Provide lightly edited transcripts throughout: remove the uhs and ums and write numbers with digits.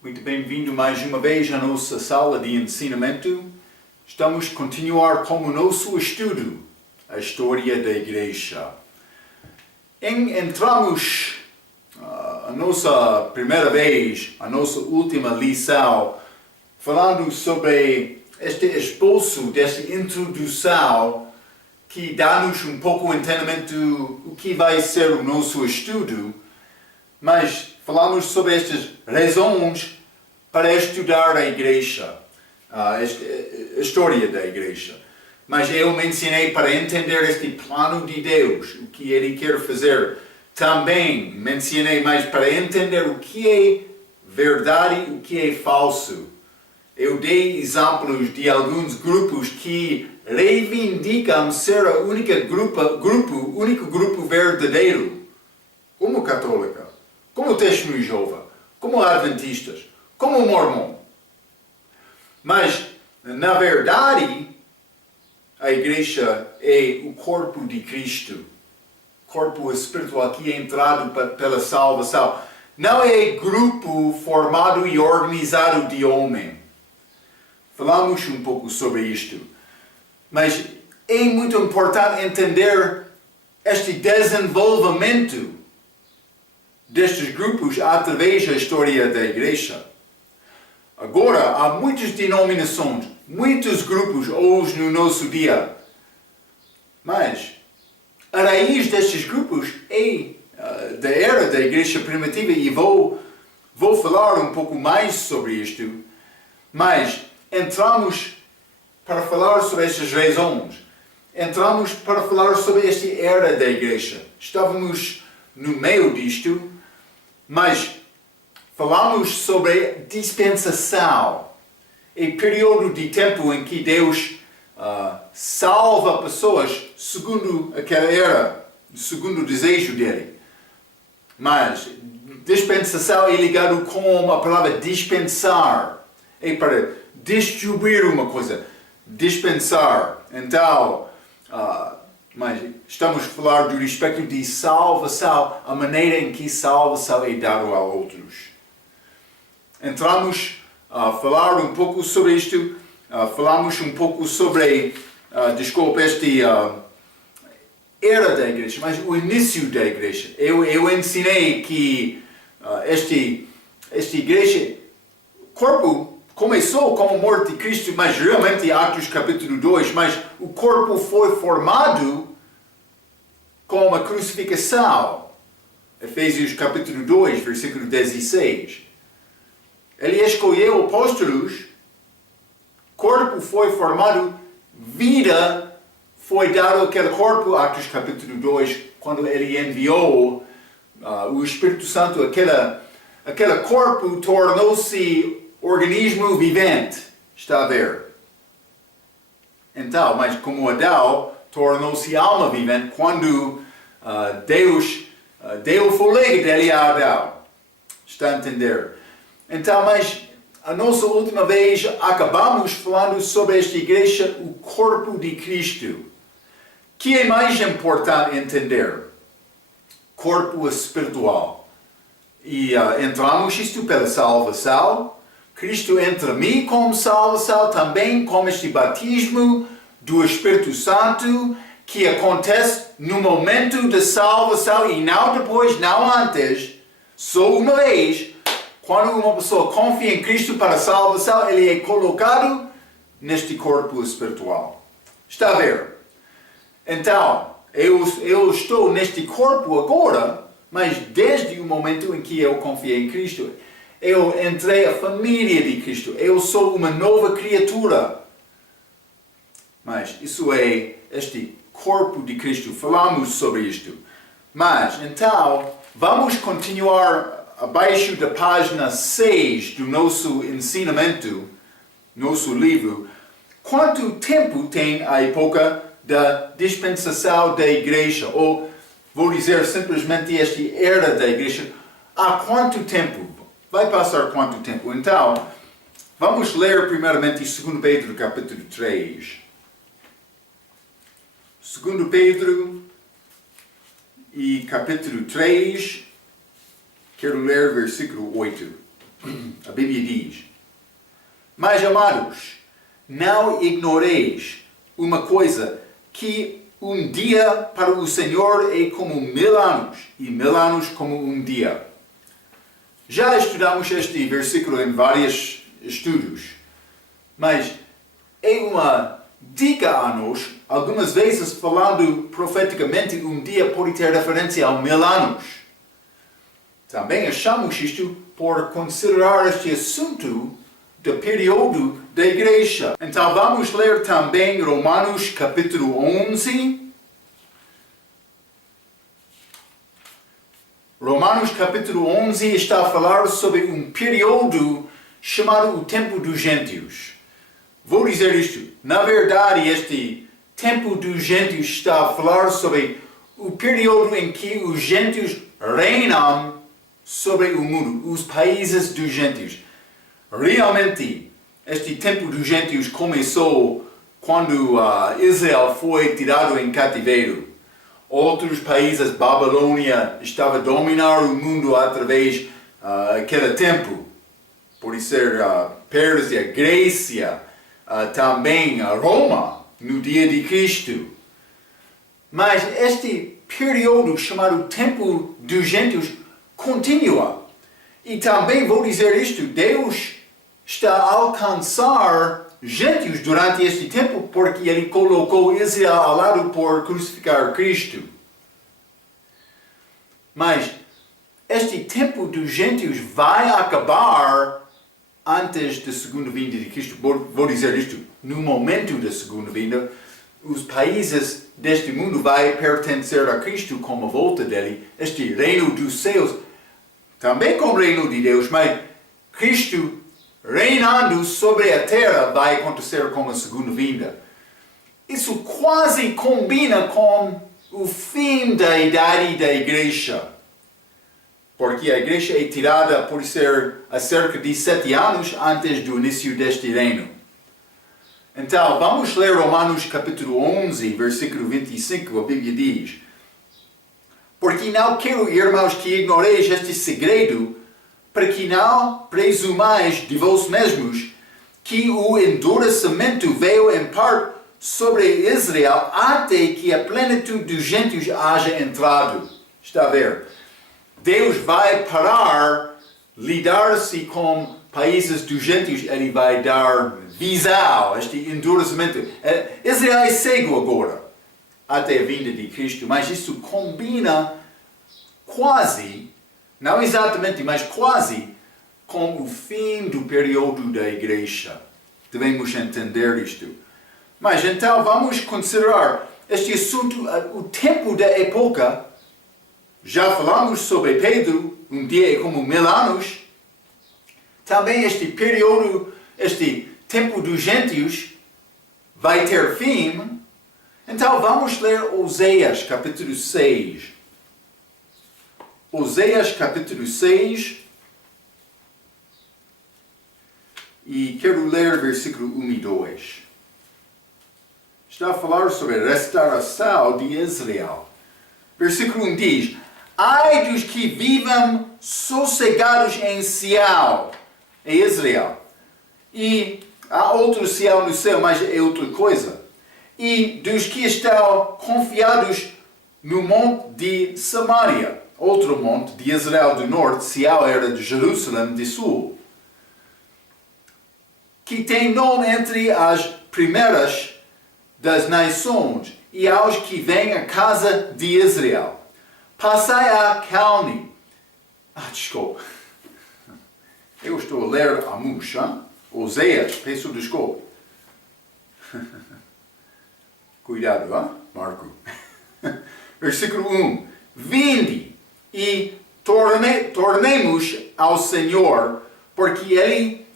Muito bem-vindo mais uma vez à nossa sala de ensinamento. Estamos a continuar com o nosso estudo, a história da Igreja. Entramos a nossa primeira vez, a nossa última lição, falando sobre este esboço, desta introdução, que dá-nos um pouco o entendimento do que vai ser o nosso estudo, mas falamos sobre estas razões para estudar a Igreja, a história da Igreja. Mas eu mencionei para entender este plano de Deus, o que Ele quer fazer. Também mencionei mais para entender o que é verdade e o que é falso. Eu dei exemplos de alguns grupos que reivindicam ser o único grupo verdadeiro, como católica, como testemunho de Jeová, como adventistas, como mormon. Mas, na verdade, a Igreja é o corpo de Cristo, corpo espiritual que é entrado pela salvação. Não é grupo formado e organizado de homem. Falamos um pouco sobre isto. Mas é muito importante entender este desenvolvimento destes grupos através da história da Igreja. Agora, há muitas denominações, muitos grupos hoje no nosso dia. Mas a raiz destes grupos é da era da Igreja primitiva e vou falar um pouco mais sobre isto. Mas entramos para falar sobre estas razões. Entramos para falar sobre esta era da Igreja. Estávamos no meio disto, mas falamos sobre dispensação. É o período de tempo em que Deus salva pessoas segundo aquela era, segundo o desejo dele. Mas dispensação é ligado com a palavra dispensar. É para distribuir uma coisa. Dispensar. Então, mas estamos a falar do respeito de salvação, a maneira em que salvação é dada a outros. Entramos a falar um pouco sobre isto, falamos um pouco sobre, era da Igreja, mas o início da Igreja. Eu ensinei que esta Igreja, corpo, começou com a morte de Cristo, mas realmente Atos capítulo 2, mas o corpo foi formado com a crucificação. Efésios capítulo 2, versículo 16. Ele escolheu apóstolos, corpo foi formado, vida foi dado àquele corpo, Atos capítulo 2, quando ele enviou o Espírito Santo, aquele corpo tornou-se organismo vivente, está a ver? Então, mas como Adão tornou-se alma vivente quando Deus deu o fôlego dele a Adão. Está a entender? Então, mas a nossa última vez acabamos falando sobre esta Igreja, o corpo de Cristo. Que é mais importante entender? Corpo espiritual. E entramos isto pela salvação. Cristo entra em mim como salvação, também com este batismo do Espírito Santo, que acontece no momento da salvação e não depois, não antes, só uma vez. Quando uma pessoa confia em Cristo para a salvação, ele é colocado neste corpo espiritual. Está a ver? Então, eu estou neste corpo agora, mas desde o momento em que eu confiei em Cristo, eu entrei na família de Cristo. Eu sou uma nova criatura. Mas isso é este corpo de Cristo. Falamos sobre isto. Mas, então, vamos continuar abaixo da página 6 do nosso ensinamento, nosso livro. Quanto tempo tem a época da dispensação da Igreja? Ou, vou dizer simplesmente, esta era da Igreja. Há quanto tempo? Vai passar quanto tempo? Então, vamos ler primeiramente 2 Pedro capítulo 3. 2 Pedro e capítulo 3, quero ler versículo 8. A Bíblia diz: mas, amados, não ignoreis uma coisa, que um dia para o Senhor é como 1000 anos, e 1000 anos como um dia. Já estudamos este versículo em vários estudos, mas é uma dica a nós, algumas vezes falando profeticamente, um dia pode ter referência a 1000 anos. Também achamos isto por considerar este assunto do período da igreja. Então vamos ler também Romanos capítulo 11. Romanos capítulo 11 está a falar sobre um período chamado o tempo dos gentios. Vou dizer isto. Na verdade, este tempo dos gentios está a falar sobre o período em que os gentios reinam sobre o mundo, os países dos gentios. Realmente, este tempo dos gentios começou quando Israel foi tirado em cativeiro. Outros países, Babilônia, estava a dominar o mundo através daquele tempo. Pode ser Pérsia, Grécia, também Roma, no dia de Cristo. Mas este período chamado tempo dos gentios continua. E também vou dizer isto: Deus está a alcançar gentios durante este tempo, porque Ele colocou Israel ao lado por crucificar Cristo. Mas este tempo dos gentios vai acabar antes da segunda vinda de Cristo. Vou dizer isto: no momento da segunda vinda, os países deste mundo vão pertencer a Cristo com a volta dele. Este reino dos céus, também com o reino de Deus, mas Cristo reinando sobre a terra vai acontecer com a segunda vinda. Isso quase combina com o fim da idade da igreja. Porque a igreja é tirada por ser há cerca de 7 anos antes do início deste reino. Então, vamos ler Romanos capítulo 11, versículo 25, a Bíblia diz: porque não quero, irmãos, que ignoreis este segredo, para que não presumais de vós mesmos que o endurecimento veio em parte sobre Israel até que a plenitude dos gentios haja entrado. Está a ver? Deus vai parar lidar-se com países dos gentios, Ele vai dar visão a este endurecimento. Israel é cego agora, até a vinda de Cristo, mas isso combina quase, não exatamente, mas quase, com o fim do período da igreja. Devemos entender isto. Mas então vamos considerar este assunto, o tempo da época. Já falamos sobre Pedro, um dia é como 1000 anos. Também este período, este tempo dos gentios vai ter fim. Então vamos ler Oséias capítulo 6. Oséias capítulo 6. E quero ler versículo 1 e 2. Está a falar sobre a restauração de Israel. Versículo 1 diz: ai dos que vivem sossegados em Sião, é Israel. E há outro Sião no céu, mas é outra coisa. E dos que estão confiados no monte de Samaria, outro monte de Israel do norte. Sião era de Jerusalém do sul, que tem nome entre as primeiras das nações, e aos que vêm à casa de Israel. Passai a calne. Desculpa. Eu estou a ler Amós, Oséias, peço desculpa. Cuidado, Marco. Versículo 1. Vinde e tornemos ao Senhor, porque Ele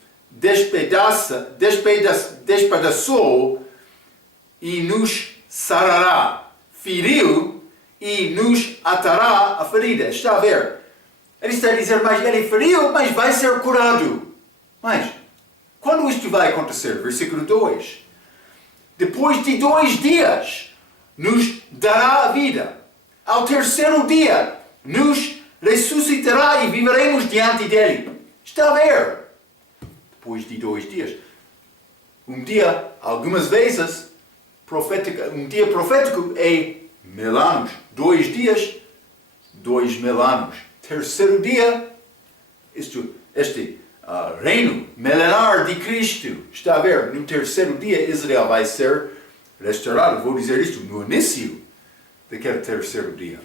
despedaçou e nos sarará. Feriu e nos atará a ferida. Está a ver? Ele está a dizer, mas ele feriu, mas vai ser curado. Mas, quando isto vai acontecer? Versículo 2. Depois de 2 dias, nos dará a vida. Ao terceiro dia, nos ressuscitará e viveremos diante dele. Está a ver? Depois de 2 dias. Um dia, algumas vezes, um dia profético é 1000 anos. 2 dias, 2000 anos. Terceiro dia, este reino milenar de Cristo. Está a ver? No terceiro dia, Israel vai ser restaurado. Vou dizer isto no início daquele terceiro dia.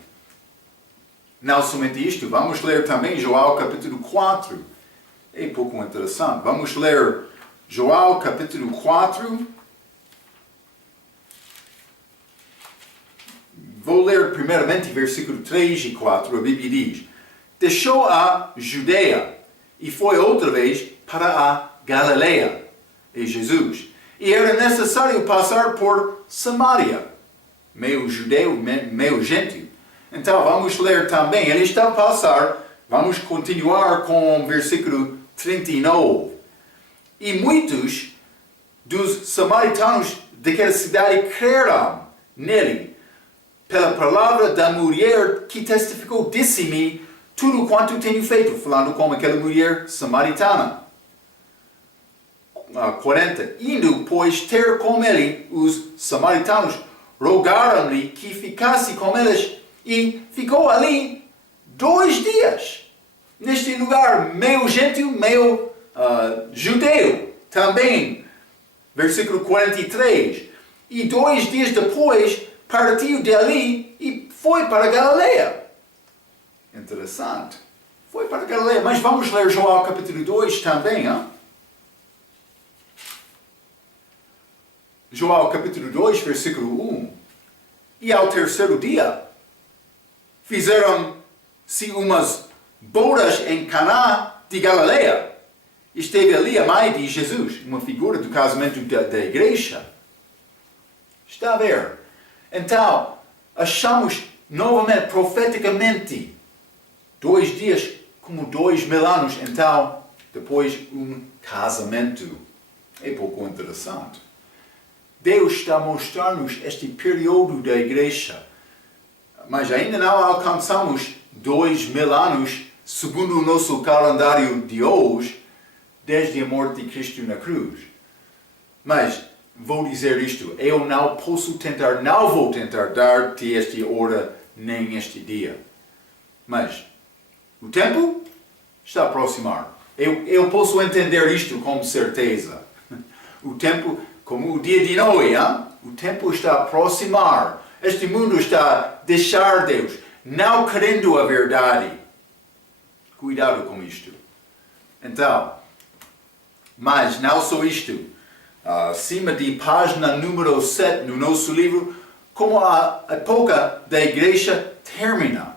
Não somente isto, vamos ler também João capítulo 4. É um pouco interessante. Vamos ler João capítulo 4. Vou ler primeiramente versículo 3 e 4. A Bíblia diz: deixou a Judeia e foi outra vez para a Galileia. É Jesus. E era necessário passar por Samaria, meio judeu, meio gentio. Então vamos ler também. Ele está a passar. Vamos continuar com o versículo 39. E muitos dos samaritanos daquela cidade creram nele, pela palavra da mulher que testificou, disse-me tudo quanto tenho feito, falando com aquela mulher samaritana. 40. Indo, pois, ter com ele, os samaritanos rogaram-lhe que ficasse com eles, e ficou ali 2 dias. Neste lugar, meio gentio, meio judeu. Também, versículo 43. E 2 dias depois, partiu dali e foi para a Galileia. Interessante. Foi para a Galileia. Mas vamos ler João capítulo 2 também, hein? João capítulo 2, versículo 1. E ao terceiro dia, fizeram-se umas bodas em Caná de Galileia. Esteve ali a mãe de Jesus, uma figura do casamento da igreja. Está a ver? Então, achamos novamente, profeticamente, 2 dias como 2000 anos. Então, depois um casamento. É pouco interessante. Deus está a mostrar-nos este período da igreja. Mas ainda não alcançamos 2000 anos, segundo o nosso calendário de hoje, desde a morte de Cristo na cruz. Mas, vou dizer isto, eu não vou tentar dar-te esta hora, nem este dia. Mas, o tempo está a aproximar. Eu posso entender isto com certeza. O tempo, como o dia de Noé, o tempo está a aproximar. Este mundo está a deixar Deus, não querendo a verdade. Cuidado com isto. Então, mas não só isto. Acima de página número 7 no nosso livro, como a época da igreja termina.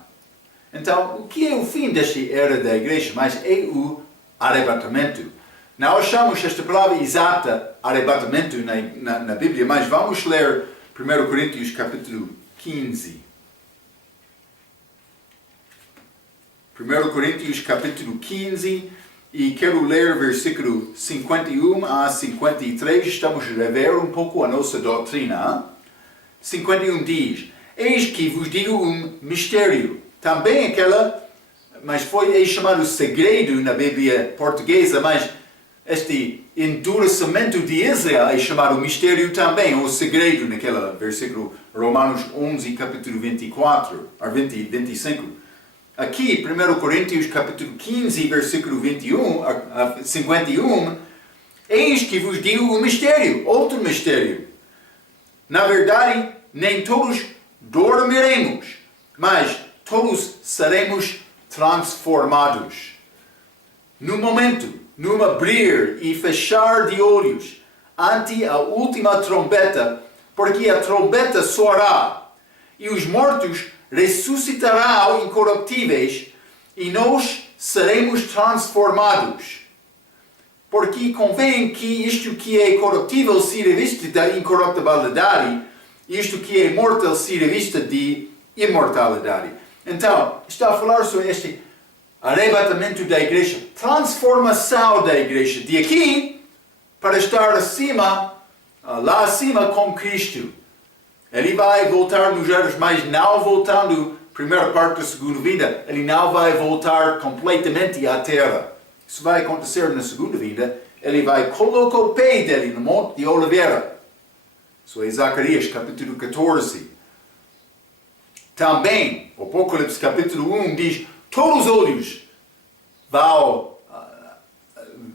Então, o que é o fim desta era da igreja? Mas é o arrebatamento. Não achamos esta palavra exata, arrebatamento, na Bíblia, mas vamos ler 1 Coríntios capítulo 15. 1 Coríntios capítulo 15, e quero ler versículo 51 a 53, estamos a rever um pouco a nossa doutrina. 51 diz: eis que vos digo um mistério. Também aquela, mas é chamado segredo na Bíblia portuguesa, mas este endurecimento de Israel é chamado mistério também, ou segredo, naquele versículo Romanos 11, capítulo 25. Aqui, 1 Coríntios, capítulo 15, versículo 21 a 51, eis que vos digo um mistério, outro mistério. Na verdade, nem todos dormiremos, mas todos seremos transformados. No momento, num abrir e fechar de olhos, ante a última trombeta, porque a trombeta soará, e os mortos ressuscitarão incorruptíveis, e nós seremos transformados. Porque convém que isto que é corruptível se revista da incorruptibilidade, e isto que é mortal se revista de imortalidade. Então, está a falar sobre este arrebatamento da igreja, transformação da igreja, de aqui para estar acima, lá acima com Cristo. Ele vai voltar nos anos, mas não voltando primeira parte da segunda vida. Ele não vai voltar completamente à terra. isso vai acontecer na segunda vinda, ele vai colocar o pé dele no Monte de Oliveira. Isso é Zacarias capítulo 14. Também, o Apocalipse capítulo 1 diz, todos os olhos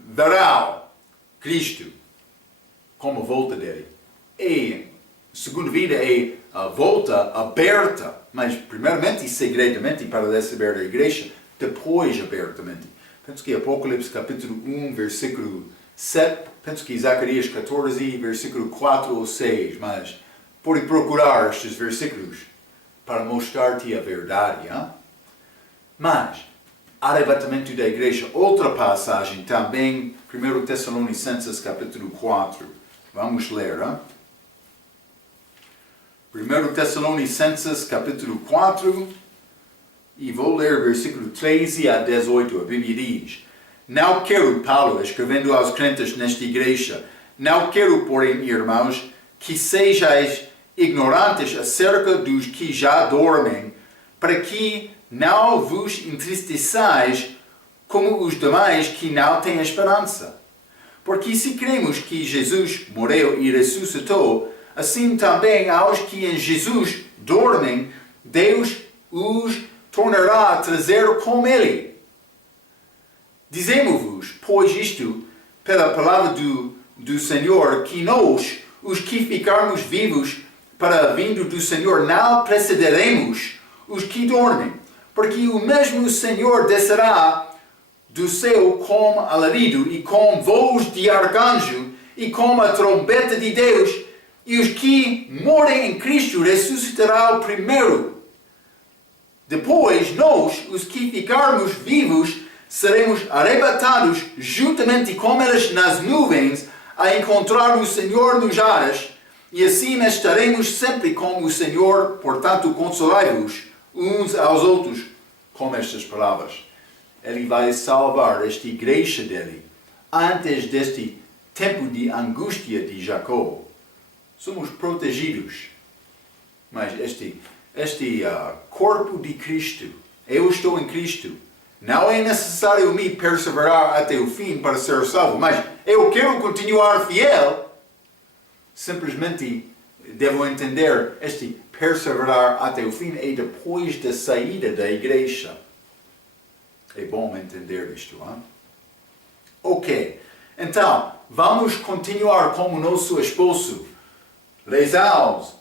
verão Cristo como a volta dele. E a segunda vinda é a volta aberta, mas primeiramente e segredamente para receber a igreja, depois abertamente. Penso que Apocalipse capítulo 1, versículo 7, penso que Zacarias 14, versículo 4 ou 6, mas pode procurar estes versículos para mostrar-te a verdade. Hein? Mas, arrebatamento da igreja, outra passagem também, 1 Tessalonicenses capítulo 4. Vamos ler. Hein? 1 Tessalonicenses capítulo 4, e vou ler versículo 13 a 18, a Bíblia diz, não quero, Paulo, escrevendo aos crentes nesta igreja, não quero, porém, irmãos, que sejais ignorantes acerca dos que já dormem, para que não vos entristeçais como os demais que não têm esperança. Porque se cremos que Jesus morreu e ressuscitou, assim também aos que em Jesus dormem, Deus os tornará a trazer com ele. Dizemos-vos, pois isto, pela palavra do Senhor, que nós, os que ficarmos vivos para a vinda do Senhor, não precederemos os que dormem, porque o mesmo Senhor descerá do céu com alarido e com voz de arcanjo e com a trombeta de Deus, e os que morrem em Cristo ressuscitarão primeiro. Depois, nós, os que ficarmos vivos, seremos arrebatados juntamente com eles nas nuvens a encontrar o Senhor nos ares, e assim estaremos sempre com o Senhor. Portanto, consolai-vos uns aos outros com estas palavras. Ele vai salvar esta igreja dele antes deste tempo de angústia de Jacó. Somos protegidos. Mas este corpo de Cristo, eu estou em Cristo. Não é necessário me perseverar até o fim para ser salvo, mas eu quero continuar fiel. Simplesmente devo entender, este perseverar até o fim é depois da saída da igreja. É bom entender isto, hein? Ok, então, vamos continuar como nosso esposo. Razões,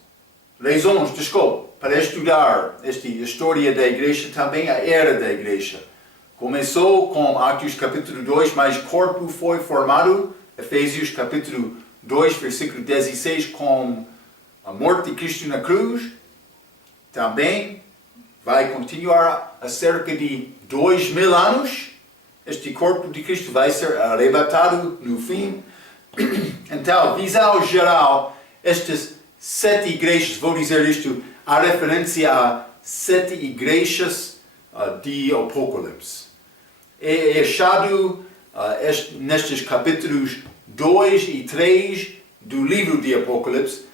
para estudar esta história da igreja, também a era da igreja. Começou com Atos capítulo 2, mas corpo foi formado, Efésios capítulo 2, versículo 16, com a morte de Cristo na cruz. Também vai continuar a cerca de 2000 anos. Este corpo de Cristo vai ser arrebatado no fim. Então, visão geral, estas 7 igrejas, vou dizer isto, a referência a 7 igrejas de Apocalipse. É achado nestes capítulos 2 e 3 do livro de Apocalipse.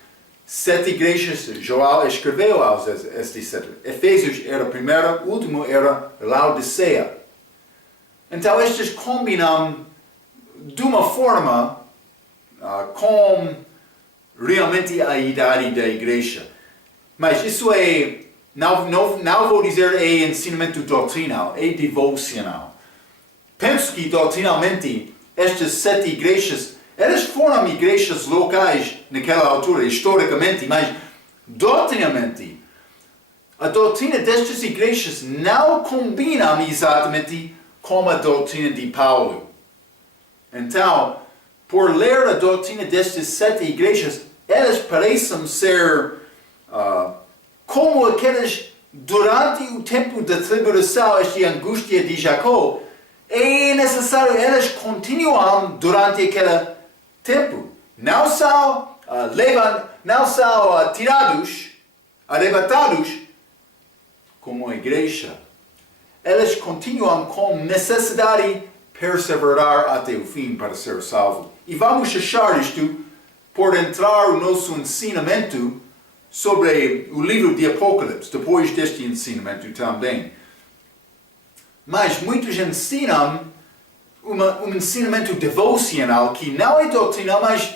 7 igrejas, João escreveu aos estes 7. Efésios era a primeira, o último era Laodiceia. Então estes combinam de uma forma com realmente a idade da igreja. Mas isso é, não vou dizer é ensinamento doutrinal, é devocional. Penso que doutrinalmente estas 7 igrejas, elas foram igrejas locais naquela altura, historicamente, mas doutrinalmente, a doutrina destas igrejas não combina exatamente com a doutrina de Paulo. Então, por ler a doutrina destas 7 igrejas, elas parecem ser como aquelas durante o tempo da tribulação, esta angústia de Jacó. É necessário elas continuam durante aquele tempo. Não são tirados, arrebatados como a igreja. Elas continuam com necessidade de perseverar até o fim para ser salvo. E vamos achar isto por entrar o nosso ensinamento sobre o livro de Apocalipse, depois deste ensinamento também. Mas muitos ensinam ensinamento devocional que não é doutrina, mas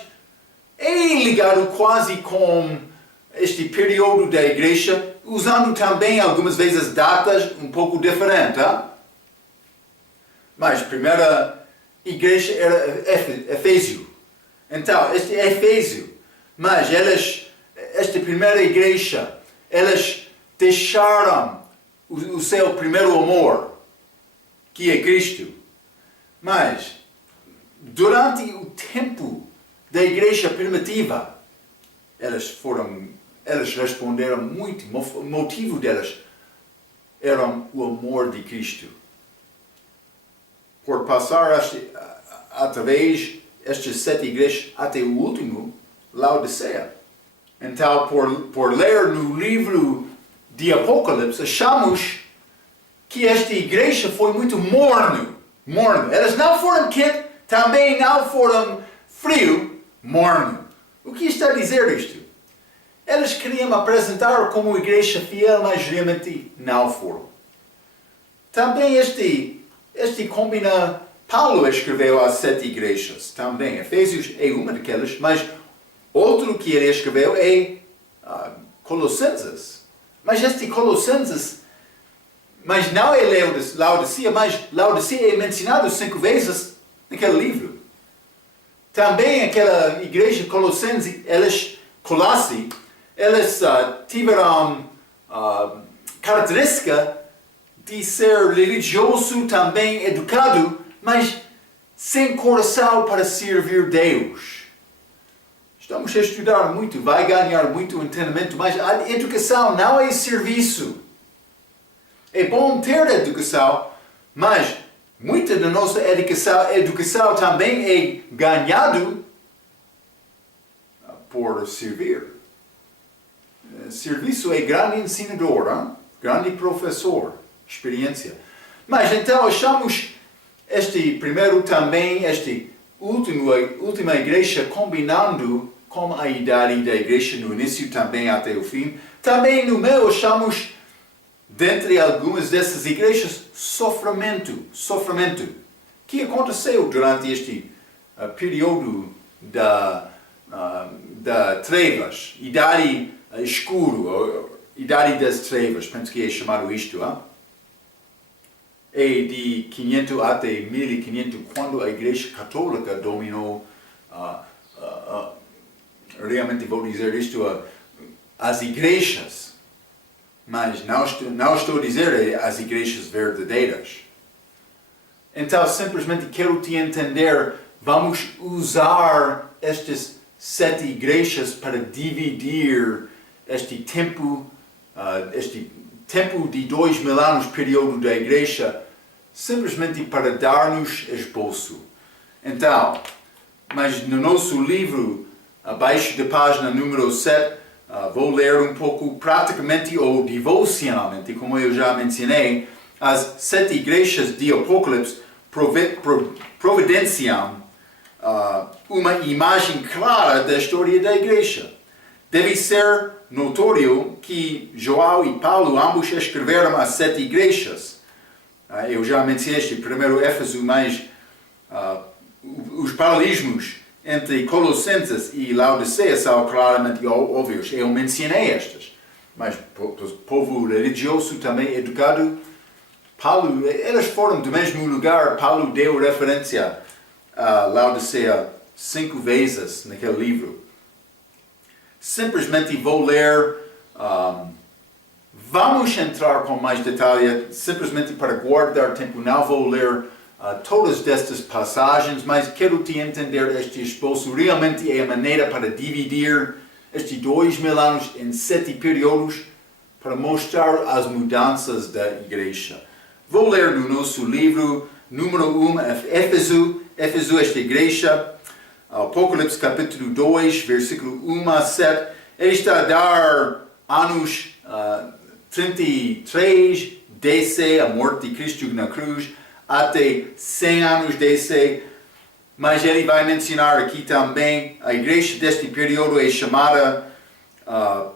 é ligado quase com este período da igreja, usando também algumas vezes datas um pouco diferentes. Tá? Mas a primeira igreja era Éfeso. Então, este é Éfeso. Mas esta primeira igreja, elas deixaram o seu primeiro amor, que é Cristo. Mas, durante o tempo da igreja primitiva, elas responderam muito. O motivo delas era o amor de Cristo. Por passar através destas 7 igrejas até o último, Laodiceia. Então, por ler no livro de Apocalipse, achamos que esta igreja foi muito morno. Elas não foram quentes, também não foram frio, morno. O que está a dizer isto? Elas queriam apresentar como igreja fiel, mas realmente não foram. Também este combina, Paulo escreveu às 7 igrejas também. Efésios é uma daquelas, mas outro que ele escreveu é Colossenses. Mas este Colossenses, mas não é Laodiceia, mas Laodiceia é mencionado 5 vezes naquele livro. Também aquela igreja Colossense, elas tiveram característica de ser religioso, também educado, mas sem coração para servir Deus. Estamos a estudar muito, vai ganhar muito entendimento, mas a educação não é serviço. É bom ter educação, mas muita da nossa educação também é ganhado por servir. Serviço é grande ensinador, hein? Grande professor, experiência. Mas então achamos este primeiro também, este última igreja combinando com a idade da igreja no início também até o fim. Também no meio achamos, dentre algumas dessas igrejas, sofrimento. Que aconteceu durante este período da trevas, idade escuro, idade das trevas, penso que é chamado isto. É de 500 até 1500, quando a igreja católica dominou, realmente vou dizer isto, as igrejas. Mas não estou a dizer as igrejas verdadeiras. Então, simplesmente quero te entender, vamos usar estas 7 igrejas para dividir este tempo de 2000 anos, período da igreja, simplesmente para dar-nos esboço. Então, mas no nosso livro, abaixo da página número 7, vou ler um pouco praticamente ou devocionalmente, como eu já mencionei, as 7 igrejas de Apocalipse providenciam uma imagem clara da história da igreja. Deve ser notório que João e Paulo ambos escreveram as 7 igrejas. Eu já mencionei este primeiro Éfeso, mas os paralelismos entre Colossenses e Laodiceia são claramente óbvios. Eu mencionei estas. Mas o povo religioso também educado, Paulo, elas foram do mesmo lugar. Paulo deu referência a Laodiceia 5 vezes naquele livro. Simplesmente vou ler, vamos entrar com mais detalhe, simplesmente para guardar tempo, não vou ler todas estas passagens, mas quero te entender este esboço. Realmente é a maneira para dividir estes 2000 anos em 7 períodos para mostrar as mudanças da igreja. Vou ler no nosso livro, número 1, Éfeso, esta igreja, Apocalipse capítulo 2, versículo 1 a 7. Ele está a dar anos 33 DC, a morte de Cristo na cruz, até 100 anos DC. Mas ele vai mencionar aqui também a igreja deste período é chamada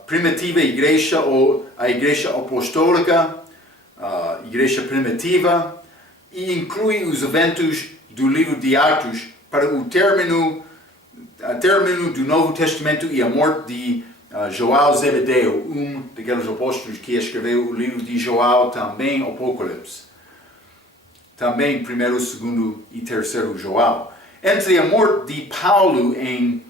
primitiva igreja ou a igreja apostólica, igreja primitiva, e inclui os eventos do livro de Atos para o término do Novo Testamento e a morte de João Zebedeu, daqueles apóstolos que escreveu o livro de João, também Apocalipse. Também primeiro, segundo e terceiro João. Entre a morte de Paulo em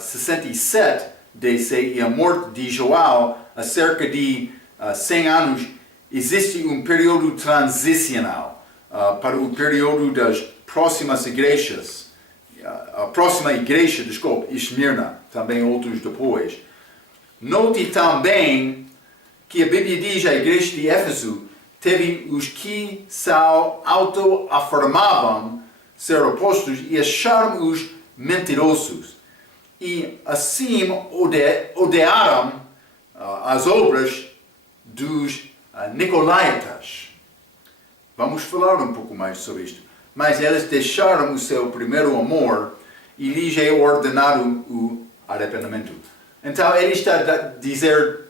67 DC e a morte de João, há cerca de 100 anos, existe um período transicional para o período das próximas igrejas. A próxima igreja, Esmirna, também outros depois. Note também que a Bíblia diz que a igreja de Éfeso teve os que se auto-afirmavam ser apóstolos e acharam-os mentirosos. E assim odiaram as obras dos Nicolaítas. Vamos falar um pouco mais sobre isto. Mas eles deixaram o seu primeiro amor e lhes é ordenado o arrependimento. Então ele está a dizer,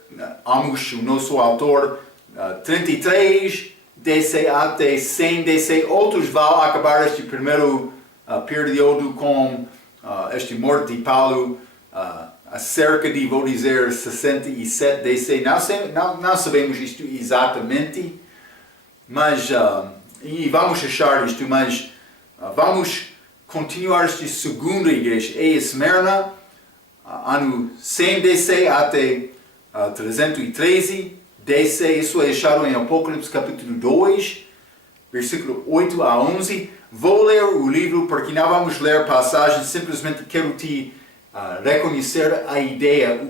Amos, o nosso autor, 33 DC até 100 DC, outros vão acabar este primeiro período com este morte de Paulo, acerca de, vou dizer, 67 DC. Não sabemos isto exatamente, mas, e vamos achar isto, mas vamos continuar esta segunda igreja, em Esmirna, ano 100 DC até 313 DC, isso é achado em Apocalipse capítulo 2, versículo 8 a 11. Vou ler o livro porque não vamos ler passagens, simplesmente quero te reconhecer a ideia,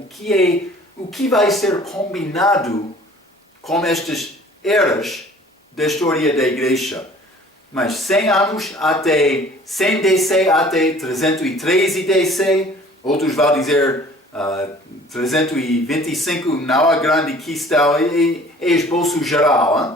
o que vai ser combinado com estas eras da história da igreja. Mas 100 anos até 100 DC até 313 DC, outros vão dizer 325, não há grande questão, é esboço geral. Hein?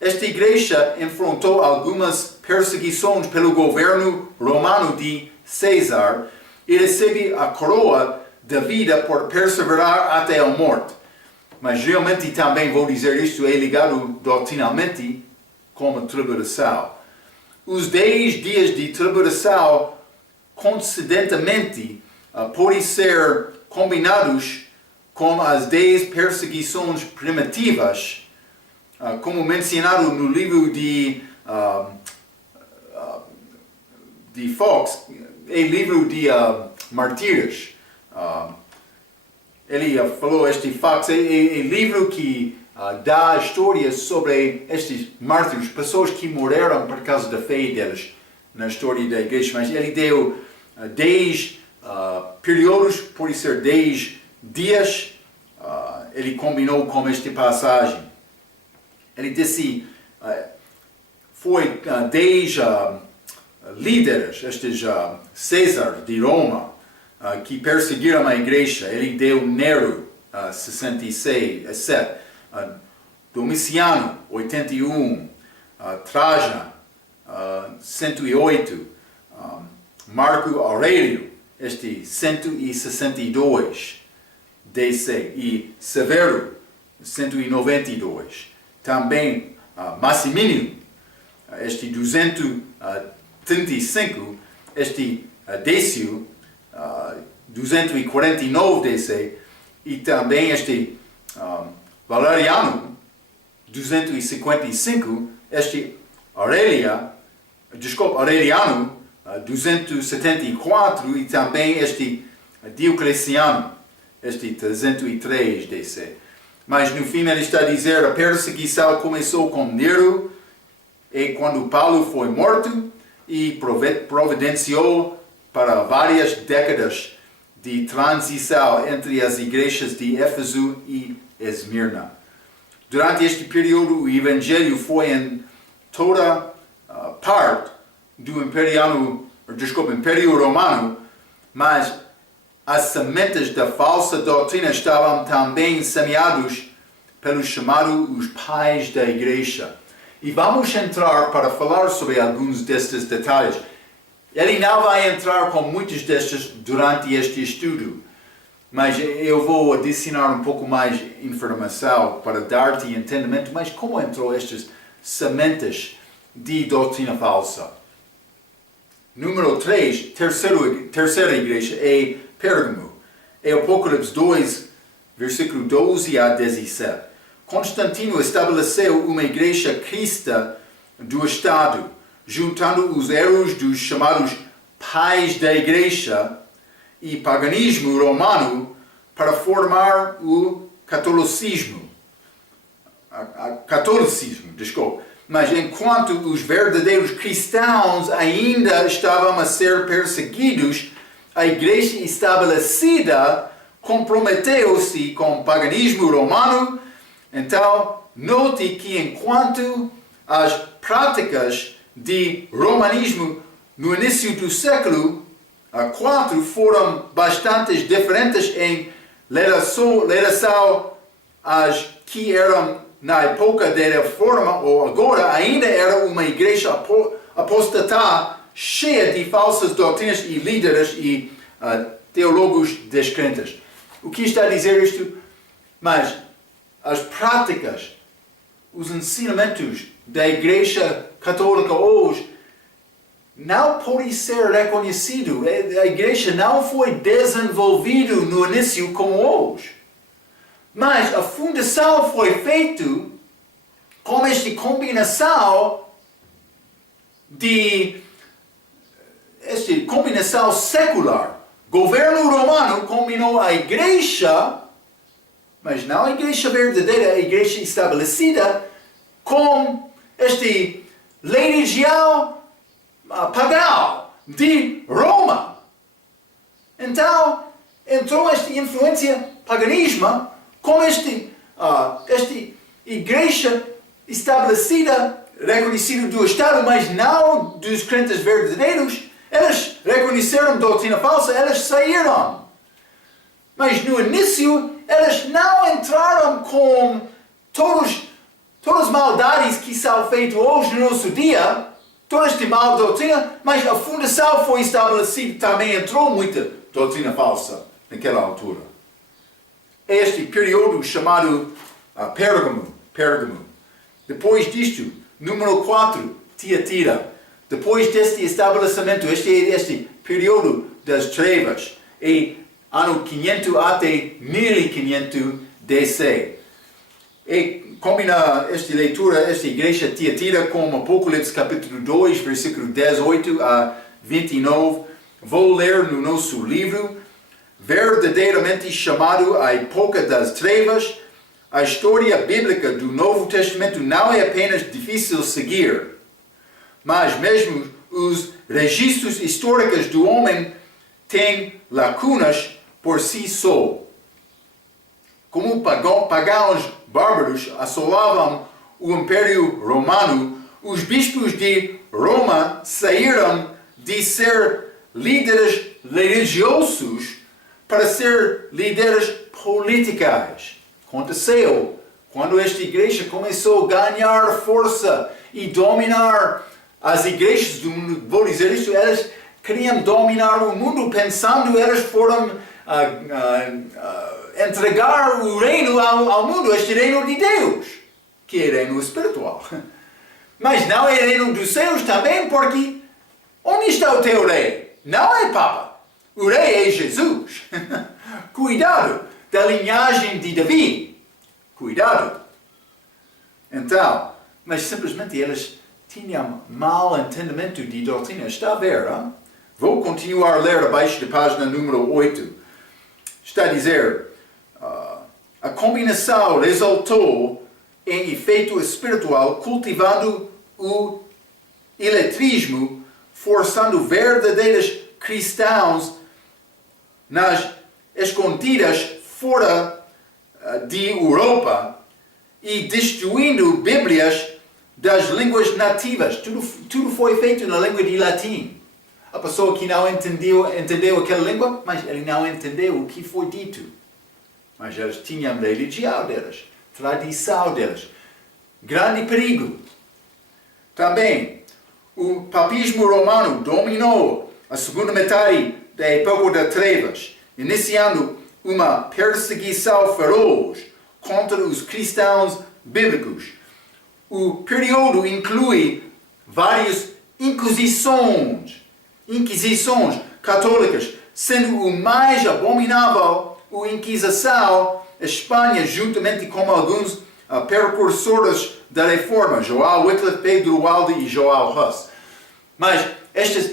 Esta igreja enfrentou algumas perseguições pelo governo romano de César e recebe a coroa da vida por perseverar até a morte. Mas realmente também vou dizer isto, é ligado doutrinalmente com a tribulação. Os 10 dias de tribulação, coincidentemente, podem ser combinados com as 10 perseguições primitivas, como mencionado no livro de Fox, é livro de Martírios. Ele falou este Fox, é livro que dá histórias sobre estes mártires, pessoas que morreram por causa da fé deles na história da igreja, mas ele deu 10 períodos, pode ser 10 dias, ele combinou com esta passagem. Ele disse, foi 10 líderes, estes César de Roma, que perseguiram a igreja. Ele deu Nero, 67, Domiciano, 81, Trajan, 108, Marco Aurélio, 162 DC, e Severo, 192. Também Massimino, 235, Décio, 249 DC, e também Valeriano, 255, Aureliano, 274, e também Diocleciano, 303 DC. Mas no fim ele está a dizer, a perseguição começou com Nero, e quando Paulo foi morto, e providenciou para várias décadas de transição entre as igrejas de Éfeso e Esmirna. Durante este período, o Evangelho foi em toda parte do Império Romano, mas as sementes da falsa doutrina estavam também semeados pelos chamados os pais da igreja. E vamos entrar para falar sobre alguns destes detalhes. Ele não vai entrar com muitos destes durante este estudo, mas eu vou adicionar um pouco mais informação para dar-te entendimento, mas como entrou estas sementes de doutrina falsa. Número 3, terceira igreja é Pérgamo. É Apocalipse 2, versículo 12 a 17. Constantino estabeleceu uma igreja cristã do Estado, juntando os erros dos chamados pais da igreja e paganismo romano para formar o catolicismo. Mas enquanto os verdadeiros cristãos ainda estavam a ser perseguidos, a igreja estabelecida comprometeu-se com o paganismo romano. Então, note que enquanto as práticas de romanismo no início do século IV foram bastante diferentes em relação às que eram na época da Reforma, ou agora ainda era uma igreja apostatá cheia de falsas doutrinas e líderes e teólogos descrentes. O que está a dizer isto? Mas as práticas, os ensinamentos da igreja católica hoje não pode ser reconhecido. A igreja não foi desenvolvida no início como hoje. Mas a fundação foi feita com esta combinação secular. O governo romano combinou a igreja, mas não a igreja verdadeira, a igreja estabelecida, com este religião pagã de Roma. Então, entrou esta influência paganismo com esta igreja estabelecida, reconhecida do Estado, mas não dos crentes verdadeiros. Eles reconheceram doutrina falsa, eles saíram. Mas no início, eles não entraram com todas as maldades que são feitas hoje no nosso dia, toda esta mal doutrina, mas a fundação foi estabelecida, também entrou muita doutrina falsa naquela altura. Este período chamado Pérgamo. Depois disto, número 4, Tiatira. Depois deste estabelecimento, este período das trevas, é ano 500 até 1500 DC. E combina esta leitura, esta igreja Tiatira, com Apocalipse capítulo 2, versículo 18 a 29. Vou ler no nosso livro, verdadeiramente chamado a época das trevas. A história bíblica do Novo Testamento não é apenas difícil de seguir, mas mesmo os registros históricos do homem têm lacunas por si só. Como pagãos bárbaros assolavam o Império Romano, os bispos de Roma saíram de ser líderes religiosos para ser líderes políticos. Aconteceu quando esta igreja começou a ganhar força e dominar as igrejas do mundo. Vou dizer isto, eles queriam dominar o mundo, pensando eles foram entregar o reino ao mundo, este reino de Deus, que é reino espiritual. Mas não é reino dos céus também, porque onde está o teu rei? Não é Papa. O rei é Jesus. Cuidado da linhagem de Davi. Cuidado. Então, mas simplesmente eles tinham mau entendimento de doutrina. Está a ver? Hein? Vou continuar a ler abaixo da página número 8. Está a dizer, a combinação resultou em efeito espiritual, cultivando o iletrismo, forçando verdadeiros cristãos nas escondidas fora de Europa e destruindo Bíblias das línguas nativas. Tudo foi feito na língua de latim. A pessoa que não entendeu aquela língua, mas ele não entendeu o que foi dito. Mas eles tinham a religião deles, tradição deles. Grande perigo. Também, o papismo romano dominou a segunda metade da época das trevas, iniciando uma perseguição feroz contra os cristãos bíblicos. O período inclui várias inquisições católicas, sendo o mais abominável a Inquisição. Espanha, juntamente com alguns precursores da Reforma, João Wycliffe, Pedro Walde e João Hus. Mas estas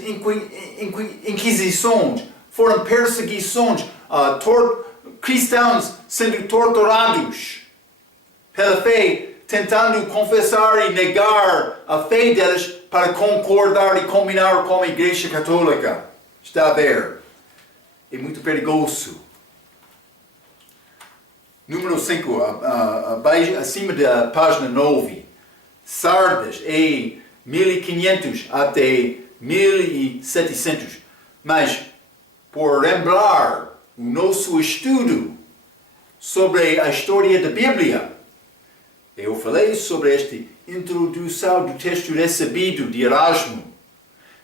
inquisições foram perseguições, cristãos sendo torturados pela fé, tentando confessar e negar a fé deles para concordar e combinar com a Igreja Católica. Está a ver? É muito perigoso. Número 5, acima da página 9. Sardes é 1500 até 1700. Mas, por lembrar o nosso estudo sobre a história da Bíblia, eu falei sobre esta introdução do texto recebido de Erasmo.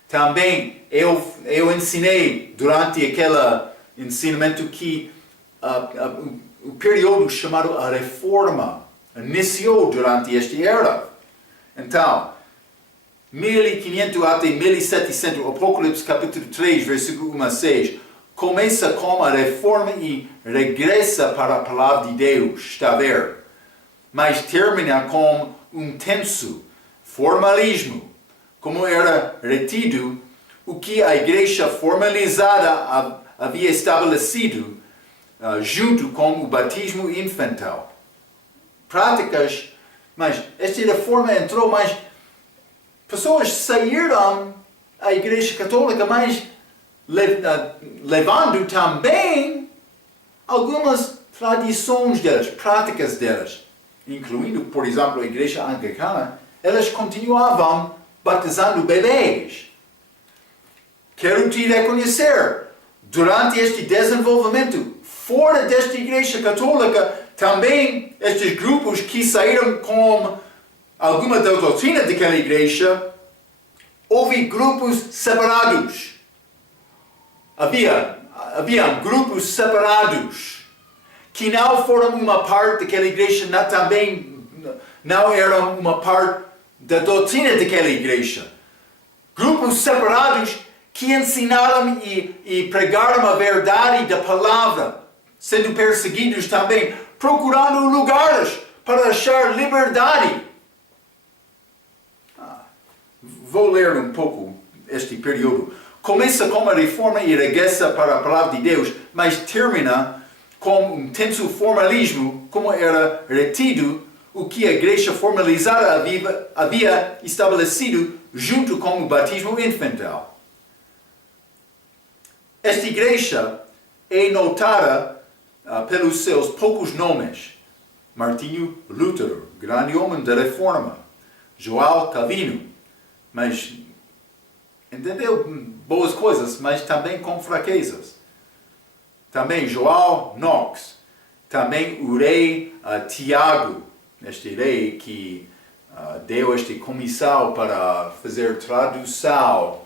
Também eu ensinei durante aquele ensinamento que o período chamado a Reforma iniciou durante esta era. Então, 1500 até 1700, Apocalipse capítulo 3, versículo 1 a 6, começa com a Reforma e regressa para a Palavra de Deus, está a ver? Mas termina com um tenso formalismo, como era retido o que a Igreja formalizada havia estabelecido junto com o batismo infantil. Práticas, mas esta reforma entrou, mas pessoas saíram da Igreja Católica, mas levando também algumas tradições delas, práticas delas, incluindo, por exemplo, a Igreja Anglicana. Elas continuavam batizando bebês. Quero te reconhecer, durante este desenvolvimento, fora desta Igreja Católica, também estes grupos que saíram com alguma da doutrina daquela igreja, houve grupos separados. Havia grupos separados que não foram uma parte daquela igreja, também não eram uma parte da doutrina daquela igreja. Grupos separados que ensinaram e pregaram a verdade da palavra, sendo perseguidos também, procurando lugares para achar liberdade. Vou ler um pouco este período. Começa com a reforma e regressa para a palavra de Deus, mas termina com um tenso formalismo, como era retido o que a igreja formalizada havia estabelecido junto com o batismo infantil. Esta igreja é notada pelos seus poucos nomes. Martinho Lutero, grande homem da reforma. João Calvino, mas entendeu boas coisas, mas também com fraquezas. Também João Knox. Também o rei Tiago, este rei que deu esta comissão para fazer tradução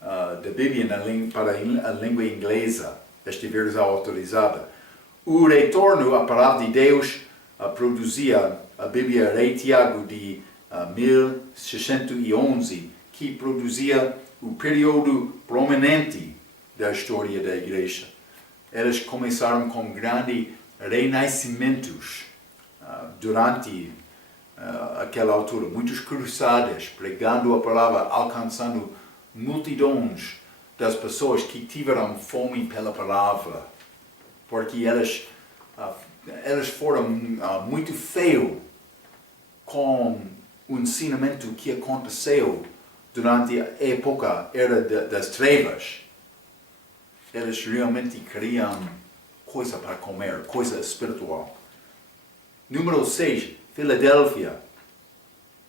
da Bíblia para a língua inglesa, esta versão autorizada. O retorno à palavra de Deus produzia a Bíblia Rei Tiago de 1611, que produzia o período prominente da história da igreja. Eles começaram com grandes renascimentos durante aquela altura. Muitos cruzadas, pregando a palavra, alcançando multidões das pessoas que tiveram fome pela palavra. Porque eles foram muito feios com o ensinamento que aconteceu durante a época era das trevas. Eles realmente queriam coisa para comer, coisa espiritual. Número 6, Filadélfia.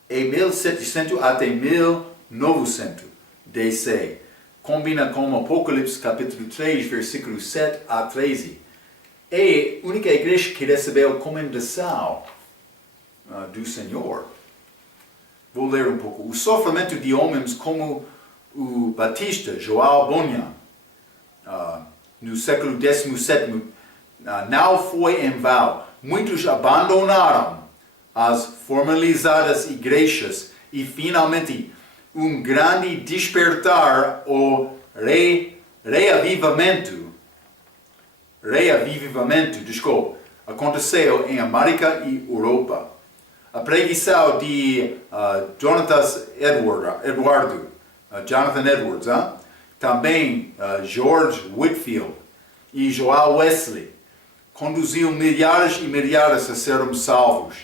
Em 1700 até 1900 DC. Combina com Apocalipse capítulo 3, versículos 7 a 13. É a única igreja que recebeu a comendação do Senhor. Vou ler um pouco. O sofrimento de homens como o Batista, João Bonham, no século XVII, não foi em vão. Muitos abandonaram as formalizadas igrejas e finalmente grande despertar ou reavivamento, aconteceu em América e Europa. A pregação de Jonathan Edwards, também George Whitefield e Joel Wesley conduziu milhares e milhares a serem salvos.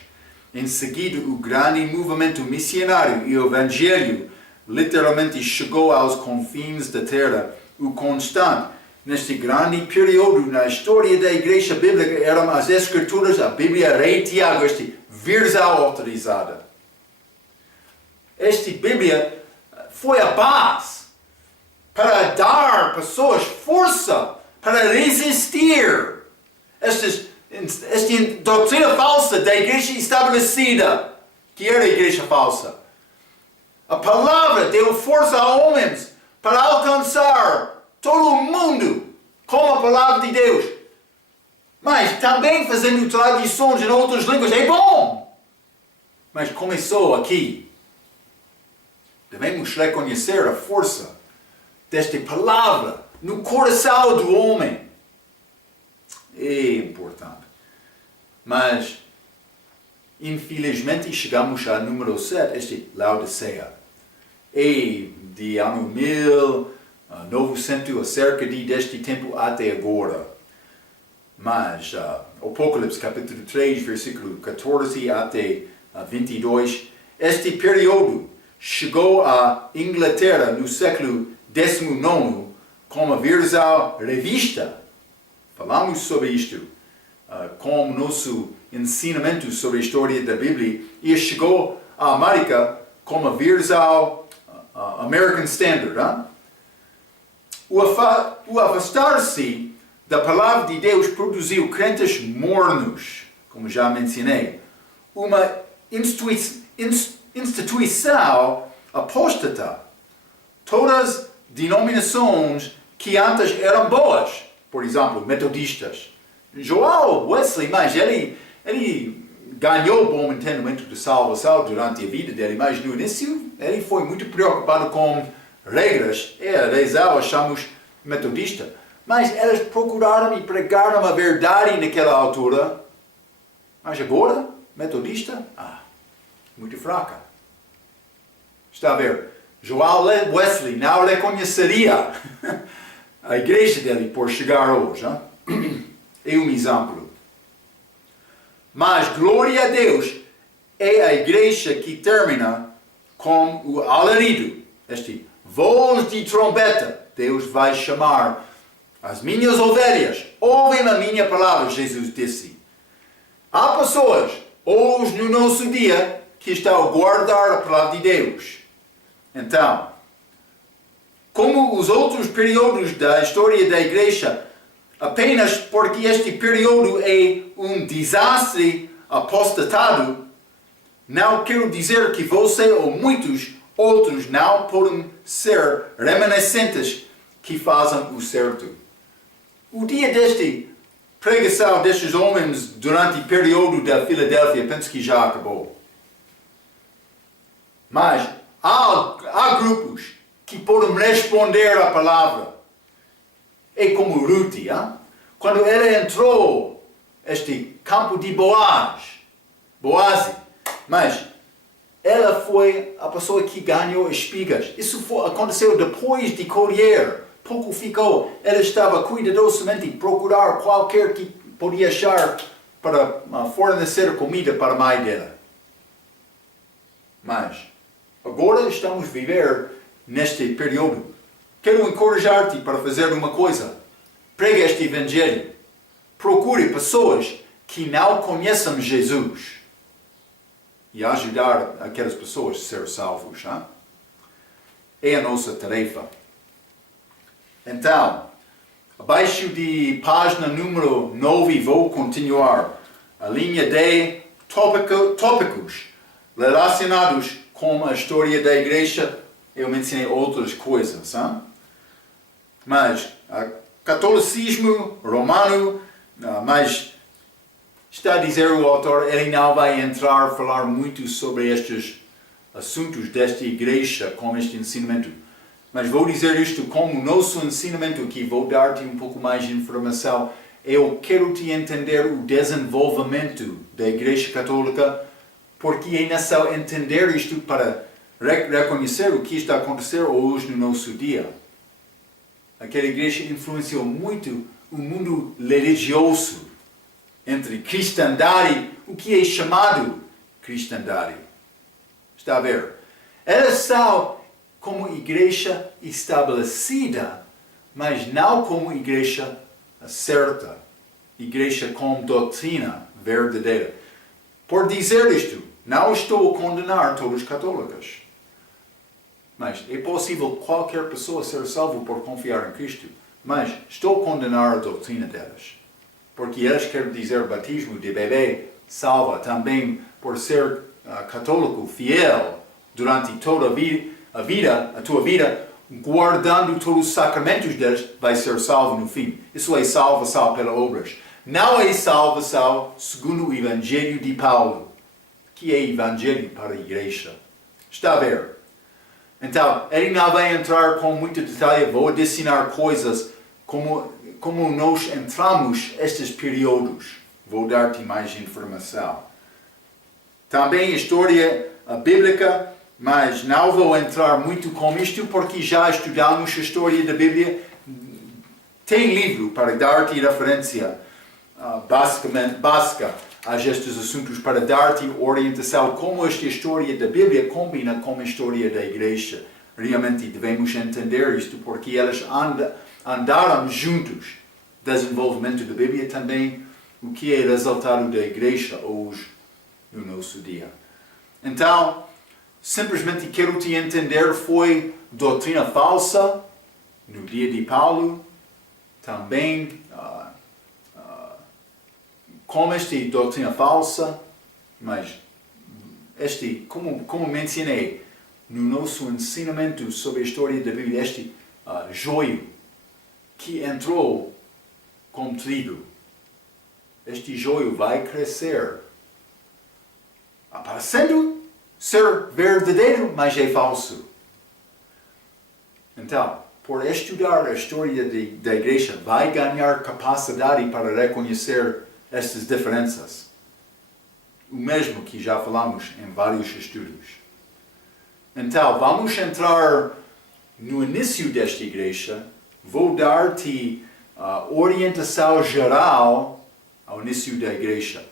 Em seguida, o grande movimento missionário e o evangelho literalmente chegou aos confins da terra. O constante neste grande período na história da Igreja Bíblica eram as Escrituras, a Bíblia Rei Tiago, versão autorizada. Esta Bíblia foi a paz para dar a pessoas força para resistir esta doutrina falsa da igreja estabelecida, que era a igreja falsa. A palavra deu força a homens para alcançar todo o mundo com a palavra de Deus. Mas também fazendo traduções em outras línguas é bom. Mas começou aqui. Devemos reconhecer a força desta palavra no coração do homem. É importante. Mas, infelizmente, chegamos ao número 7, Laodiceia. E de ano 1900, cerca deste tempo até agora. Mas, Apocalipse capítulo 3, versículo 14 até 22, este período chegou à Inglaterra no século XIX com a versão revista. Falamos sobre isto, com nosso ensinamento sobre a história da Bíblia, e chegou à América com a versão American Standard. O afastar-se da palavra de Deus produziu crentes mornos, como já mencionei, uma instituição apóstata. Todas as denominações que antes eram boas, por exemplo, metodistas. Joel Wesley, mas ele ganhou bom entendimento de salvação durante a vida dele, mas no início ele foi muito preocupado com regras. Achamos metodista. Mas eles procuraram e pregaram a verdade naquela altura. Mas agora, metodista, muito fraca. Está a ver? Joel Wesley não reconheceria a igreja dele por chegar hoje. É um exemplo. Mas glória a Deus, é a igreja que termina com o alarido, voz de trombeta. Deus vai chamar as minhas ovelhas, ouvem a minha palavra, Jesus disse. Há pessoas, hoje no nosso dia, que estão a guardar a palavra de Deus. Então, como os outros períodos da história da igreja, apenas porque este período é um desastre apostatado, não quero dizer que você ou muitos outros não podem ser remanescentes que fazem o certo. O dia desta pregação destes homens durante o período da Filadélfia, penso que já acabou. Mas há grupos que podem responder à palavra. É como Ruth, quando ela entrou este campo de Boaz, mas ela foi a pessoa que ganhou espigas. Isso aconteceu depois de colher. Pouco ficou. Ela estava cuidadosamente a procurar qualquer que podia achar para fornecer comida para a mãe dela. Mas agora estamos a viver neste período. Quero encorajar-te para fazer uma coisa. Pregue este evangelho. Procure pessoas que não conhecem Jesus e ajudar aquelas pessoas a ser salvos. É a nossa tarefa. Então, abaixo de página número 9, vou continuar. A linha de tópicos relacionados com a história da igreja. Eu mencionei outras coisas. Mas, catolicismo romano, mas está a dizer o autor, ele não vai entrar a falar muito sobre estes assuntos desta igreja com este ensinamento. Mas vou dizer isto como nosso ensinamento aqui, vou dar-te um pouco mais de informação. Eu quero te entender o desenvolvimento da Igreja Católica, porque é necessário entender isto para reconhecer o que está acontecendo hoje no nosso dia. Aquela igreja influenciou muito o mundo religioso, entre cristandade, o que é chamado cristandade. Está a ver? Elas são como igreja estabelecida, mas não como igreja certa, igreja com doutrina verdadeira. Por dizer isto, não estou a condenar todos os católicos. Mas é possível qualquer pessoa ser salvo por confiar em Cristo. Mas estou a condenar a doutrina delas. Porque elas querem dizer batismo de bebê salva também por ser católico fiel durante toda a tua vida, guardando todos os sacramentos deles, vai ser salvo no fim. Isso é salvação pelas obras. Não é salvação segundo o Evangelho de Paulo, que é Evangelho para a igreja. Está a ver? Então, ele não vai entrar com muito detalhe, vou adicionar coisas como nós entramos estes períodos. Vou dar-te mais informação. Também história bíblica, mas não vou entrar muito com isto porque já estudamos a história da Bíblia. Tem livro para dar-te referência básica a estes assuntos, para dar-te orientação como esta história da Bíblia combina com a história da igreja. Realmente devemos entender isto porque elas andaram juntos. Desenvolvimento da Bíblia também, o que é resultado da igreja hoje no nosso dia. Então, simplesmente quero te entender, foi doutrina falsa no dia de Paulo, também como esta doutrina falsa, mas como mencionei no nosso ensinamento sobre a história da Bíblia, este joio que entrou com trigo, este joio vai crescer, parecendo ser verdadeiro, mas é falso. Então, por estudar a história da igreja, vai ganhar capacidade para reconhecer estas diferenças. O mesmo que já falamos em vários estudos. Então, vamos entrar no início desta igreja. Vou dar-te orientação geral ao início da igreja,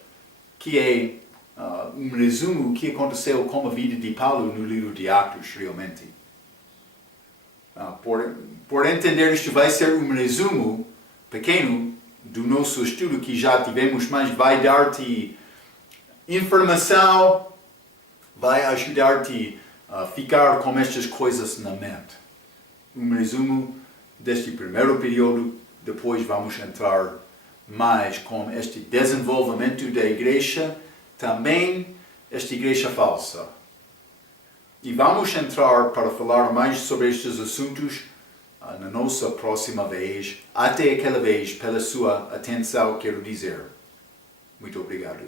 que é um resumo do que aconteceu com a vida de Paulo no livro de Atos, realmente. Por entender isto, vai ser um resumo pequeno do nosso estudo que já tivemos, mas vai dar-te informação, vai ajudar-te a ficar com estas coisas na mente. Um resumo deste primeiro período, depois vamos entrar mais com este desenvolvimento da igreja, também esta igreja falsa. E vamos entrar para falar mais sobre estes assuntos na nossa próxima vez. Até aquela vez, pela sua atenção, quero dizer muito obrigado.